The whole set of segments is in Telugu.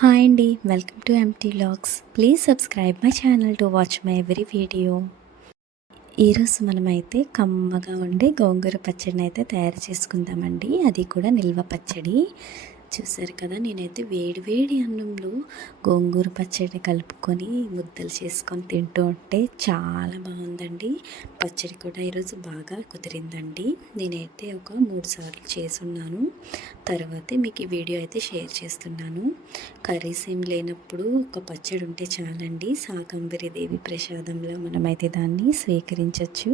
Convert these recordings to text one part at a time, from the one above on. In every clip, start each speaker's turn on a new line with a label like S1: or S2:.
S1: హాయ్ అండి. Welcome to MT logs please subscribe my channel to watch my every video. ఈరోజు మనమైతే కమ్మగా ఉండే గోంగూర పచ్చడిని అయితే తయారు చేసుకుందామండి. అది కూడా నిల్వ పచ్చడి. చూసారు కదా నేనైతే వేడి వేడి అన్నంలో గోంగూర పచ్చడి కలుపుకొని ముద్దలు చేసుకొని తింటూ ఉంటే చాలా బాగుందండి. పచ్చడి కూడా ఈరోజు బాగా కుదిరిందండి. నేనైతే ఒక మూడు సార్లు చేసున్నాను. తర్వాత మీకు ఈ వీడియో అయితే షేర్ చేస్తున్నాను. కర్రీస్ ఏం లేనప్పుడు ఒక పచ్చడి ఉంటే చాలండి. సాకంబరి దేవి ప్రసాదంలో మనమైతే దాన్ని స్వీకరించవచ్చు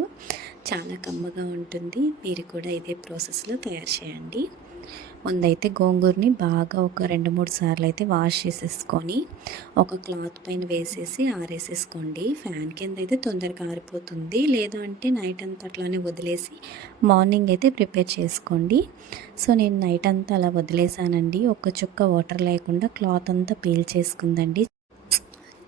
S1: చాలా కమ్మగా ఉంటుంది. మీరు కూడా ఇదే ప్రాసెస్లో తయారు చేయండి. ముందైతే గోంగూరని బాగా ఒక రెండు మూడు సార్లు అయితే వాష్ చేసేసుకొని ఒక క్లాత్ పైన వేసేసి ఆరేసేసుకోండి. ఫ్యాన్ కింద అయితే తొందరగా ఆరిపోతుంది. లేదా అంటే నైట్ అంతా అట్లానే వదిలేసి మార్నింగ్ అయితే ప్రిపేర్ చేసుకోండి. సో నేను నైట్ అంతా అలా వదిలేసానండి. ఒక చుక్క వాటర్ లేకుండా క్లాత్ అంతా పీల్ చేసుకుందండి.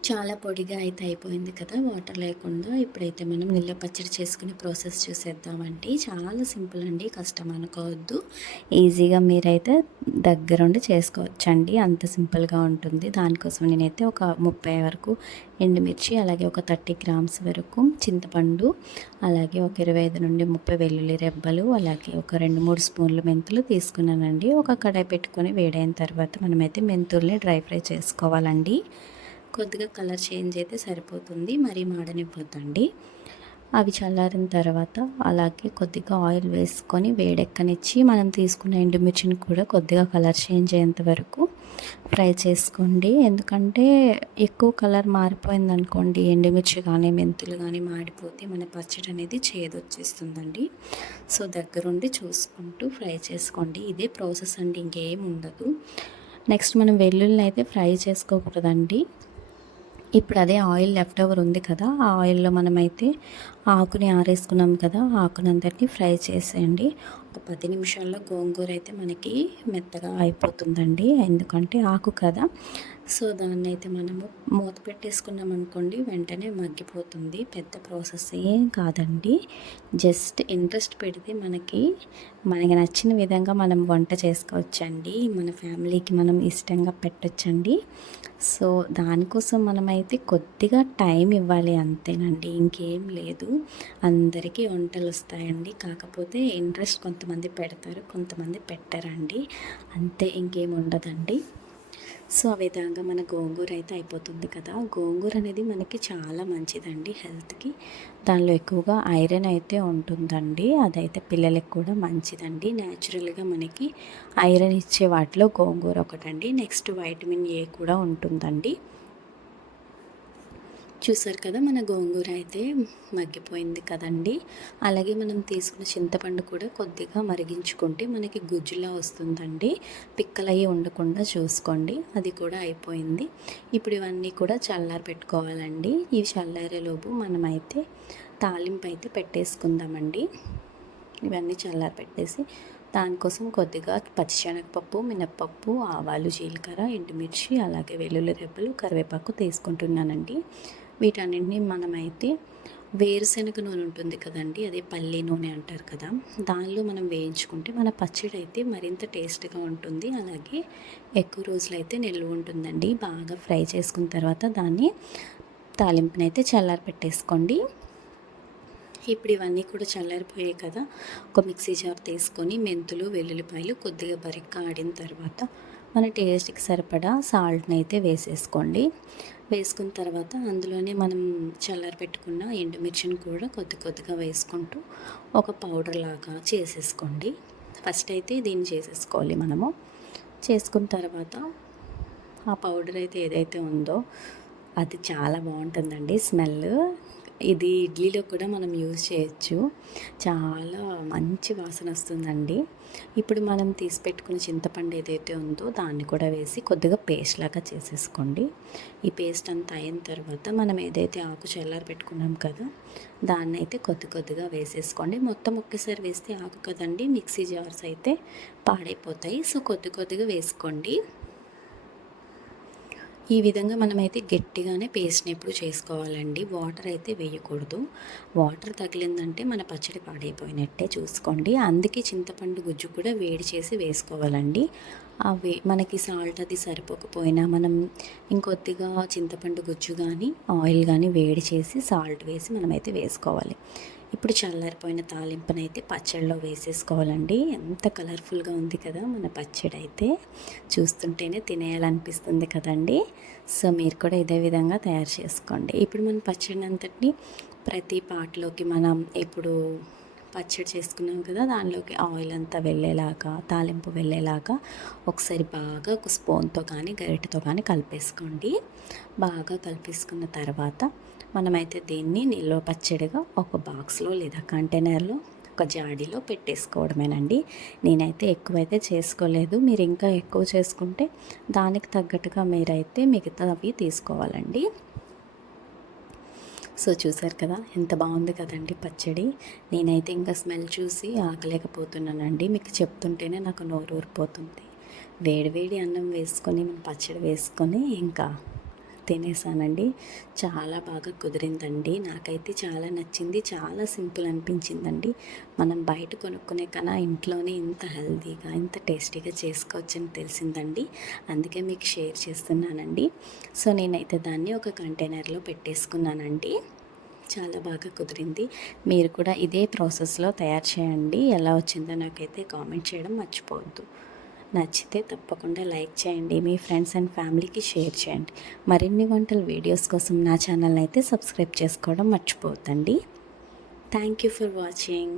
S1: చాలా పొడిగా అయితే అయిపోయింది కదా వాటర్ లేకుండా. ఇప్పుడైతే మనం నిల్ల పచ్చడి చేసుకునే ప్రాసెస్ చూసేద్దామండి. చాలా సింపుల్ అండి కష్టం అనుకోవద్దు. ఈజీగా మీరైతే దగ్గరుండి చేసుకోవచ్చండి. అంత సింపుల్గా ఉంటుంది. దానికోసం నేనైతే ఒక ముప్పై వరకు ఎండుమిర్చి అలాగే ఒక థర్టీ గ్రామ్స్ వరకు చింతపండు అలాగే ఒక ఇరవై ఐదు నుండి ముప్పై వెల్లుల్లి రెబ్బలు అలాగే ఒక రెండు మూడు స్పూన్లు మెంతులు తీసుకున్నానండి. ఒక కడాయి పెట్టుకొని వేడైన తర్వాత మనమైతే మెంతుల్ని డ్రై ఫ్రై చేసుకోవాలండి. కొద్దిగా కలర్ చేంజ్ అయితే సరిపోతుంది. మరి మాడనివ్వద్దండి. అవి చల్లారిన తర్వాత అలాగే కొద్దిగా ఆయిల్ వేసుకొని వేడెక్కనిచ్చి మనం తీసుకున్న ఎండుమిర్చిని కూడా కొద్దిగా కలర్ చేంజ్ అయ్యేంత వరకు ఫ్రై చేసుకోండి. ఎందుకంటే ఎక్కువ కలర్ మారిపోయింది అనుకోండి ఎండుమిర్చి కానీ మెంతులు కానీ మాడిపోతే మన పచ్చడి అనేది చేదు వచ్చేస్తుందండి సో దగ్గరుండి చూసుకుంటూ ఫ్రై చేసుకోండి. ఇదే ప్రాసెస్ అండి ఇంకేం ఉండదు. నెక్స్ట్ మనం వెల్లుల్ని అయితే ఫ్రై చేసుకోకూడదండి. ఇప్పుడు అదే ఆయిల్ లెఫ్ట్ ఓవర్ ఉంది కదా ఆ ఆయిల్లో మనమైతే ఆకుని ఆరేసుకున్నాం కదా ఆకునంతటిని ఫ్రై చేసేయండి. ఒక పది నిమిషాల్లో గోంగూర అయితే మనకి మెత్తగా అయిపోతుందండి. ఎందుకంటే ఆకు కదా. సో దాన్ని అయితే మనము మూత పెట్టేసుకున్నాం అనుకోండి వెంటనే మగ్గిపోతుంది. పెద్ద ప్రాసెస్ ఏం కాదండి. జస్ట్ ఇంట్రెస్ట్ పెడితే మనకి మనకి నచ్చిన విధంగా మనం వంట చేసుకోవచ్చండి. మన ఫ్యామిలీకి మనం ఇష్టంగా పెట్టచ్చండి. సో దానికోసం మనమైతే కొద్దిగా టైం ఇవ్వాలి అంతేనండి. ఇంకేం లేదు. అందరికీ వంటలు వస్తాయండి. కాకపోతే ఇంట్రెస్ట్ కొంత కొంతమంది పెడతారు కొంతమంది పెట్టరండి. అంతే ఇంకేం ఉండదండి. సో ఆ విధంగా మన గోంగూర అయితే అయిపోతుంది కదా. గోంగూర అనేది మనకి చాలా మంచిదండి హెల్త్కి. దానిలో ఎక్కువగా ఐరన్ అయితే ఉంటుందండి. అదైతే పిల్లలకి కూడా మంచిదండి. న్యాచురల్గా మనకి ఐరన్ ఇచ్చే వాటిలో గోంగూర ఒకటండి. నెక్స్ట్ వైటమిన్ ఏ కూడా ఉంటుందండి. చూసారు కదా మన గోంగూర అయితే మగ్గిపోయింది కదండి. అలాగే మనం తీసుకున్న చింతపండు కూడా కొద్దిగా మరిగించుకుంటే మనకి గుజ్జులా వస్తుందండి. పిక్కలయ్యి ఉండకుండా చూసుకోండి అది కూడా అయిపోయింది. ఇప్పుడు ఇవన్నీ కూడా చల్లారి పెట్టుకోవాలండి. ఈ చల్లారేలోపు మనమైతే తాలింపు అయితే పెట్టేసుకుందామండి. ఇవన్నీ చల్లారి పెట్టేసి దానికోసం కొద్దిగా పచ్చిశనగపప్పు మినప్పప్పు ఆవాలు జీలకర్ర ఎండుమిర్చి అలాగే వెల్లుల్లి రెబ్బలు కరివేపాకు తీసుకుంటున్నానండి. వీటన్నింటినీ మనమైతే వేరుశనగ నూనె ఉంటుంది కదండి అదే పల్లి నూనె అంటారు కదా. దానిలో మనం వేయించుకుంటే మన పచ్చడి అయితే మరింత టేస్ట్గా ఉంటుంది. అలాగే ఎక్కువ రోజులైతే నిల్వ ఉంటుందండి. బాగా ఫ్రై చేసుకున్న తర్వాత దాన్ని తాలింపునైతే చల్లారి పెట్టేసుకోండి. ఇప్పుడు ఇవన్నీ కూడా చల్లారిపోయాయి కదా. ఒక మిక్సీ జార్ తీసుకొని మెంతులు వెల్లుల్లిపాయలు కొద్దిగా బరిగ్గా ఆడిన తర్వాత మన టేస్ట్కి సరిపడా సాల్ట్ని అయితే వేసేసుకోండి. వేసుకున్న తర్వాత అందులోనే మనం చల్లారి పెట్టుకున్న ఎండుమిర్చిని కూడా కొద్ది కొద్దిగా వేసుకుంటూ ఒక పౌడర్ లాగా చేసేసుకోండి. ఫస్ట్ అయితే దీన్ని చేసేసుకోవాలి మనము. చేసుకున్న తర్వాత ఆ పౌడర్ అయితే ఏదైతే ఉందో అది చాలా బాగుంటుందండి స్మెల్. ఇది ఇడ్లీలో కూడా మనం యూజ్ చేయొచ్చు. చాలా మంచి వాసన వస్తుందండి. ఇప్పుడు మనం తీసి పెట్టుకున్న చింతపండు ఏదైతే ఉందో దాన్ని కూడా వేసి కొద్దిగా పేస్ట్ లాగా చేసేసుకోండి. ఈ పేస్ట్ అంతా అయిన తర్వాత మనం ఏదైతే ఆకు చల్లారి పెట్టుకున్నాం కదా దాన్ని అయితే కొద్ది కొద్దిగా వేసేసుకోండి. మొత్తం ఒకేసారి వేస్తే ఆకు కదండి మిక్సీ జార్స్ అయితే పాడైపోతాయి. సో కొద్ది కొద్దిగా వేసుకోండి. ఈ విధంగా మనమైతే గట్టిగానే పేస్ట్ని ఎప్పుడు చేసుకోవాలండి. వాటర్ అయితే వేయకూడదు. వాటర్ తగిలిందంటే మన పచ్చడి పాడైపోయినట్టే చూసుకోండి. అందుకే చింతపండు గుజ్జు కూడా వేడి చేసి వేసుకోవాలండి. అవి మనకి సాల్ట్ అది సరిపోకపోయినా మనం ఇంకొద్దిగా చింతపండు గుజ్జు కానీ ఆయిల్ కానీ వేడి చేసి సాల్ట్ వేసి మనమైతే వేసుకోవాలి. ఇప్పుడు చల్లారిపోయిన తాలింపునైతే పచ్చడిలో వేసేసుకోవాలండి. ఎంత కలర్ఫుల్గా ఉంది కదా మన పచ్చడి అయితే చూస్తుంటేనే తినేయాలనిపిస్తుంది కదండి. సో మీరు కూడా ఇదే విధంగా తయారు చేసుకోండి. ఇప్పుడు మన పచ్చడిని అంతటిని ప్రతి పాటలోకి మనం ఇప్పుడు పచ్చడి చేసుకున్నాం కదా దానిలోకి ఆయిల్ అంతా వెళ్ళేలాగా తాలింపు వెళ్ళేలాగా ఒకసారి బాగా ఒక స్పూన్తో కానీ గరిటెతో కానీ కలిపేసుకోండి. బాగా కలిపేసుకున్న తర్వాత మనమైతే దీన్ని నిల్వ పచ్చడిగా ఒక బాక్స్లో లేదా కంటైనర్లో ఒక జాడీలో పెట్టేసుకోవడమేనండి. నేనైతే ఎక్కువైతే చేసుకోలేదు. మీరు ఇంకా ఎక్కువ చేసుకుంటే దానికి తగ్గట్టుగా మీరైతే మిగతావి తీసుకోవాలండి. సో చూసారు కదా ఎంత బాగుంది కదండి పచ్చడి. నేనైతే ఇంకా స్మెల్ చూసి ఆగలేకపోతున్నానండి. మీకు చెప్తుంటేనే నాకు నోరు ఊరిపోతుంది వేడివేడి అన్నం వేసుకొని పచ్చడి వేసుకొని ఇంకా తినేసానండి. చాలా బాగా కుదిరిందండి. నాకైతే చాలా నచ్చింది. చాలా సింపుల్ అనిపించిందండి. మనం బయట కొనుక్కునే కన్నా ఇంట్లోనే ఇంత హెల్తీగా ఇంత టేస్టీగా చేసుకోవచ్చని తెలిసిందండి. అందుకే మీకు షేర్ చేస్తున్నానండి. సో నేనైతే దాన్ని ఒక కంటైనర్లో పెట్టేసుకున్నానండి. చాలా బాగా కుదిరింది. మీరు కూడా ఇదే ప్రాసెస్లో తయారు చేయండి. ఎలా వచ్చిందో నాకైతే కామెంట్ చేయడం మర్చిపోవద్దు. నచ్చితే తప్పకుండా లైక్ చేయండి మీ ఫ్రెండ్స్ అండ్ ఫ్యామిలీకి షేర్ చేయండి. మరిన్ని వంటల వీడియోస్ కోసం నా ఛానల్ అయితే సబ్స్క్రైబ్ చేసుకోవడం మర్చిపోవద్దండి. Thank you for watching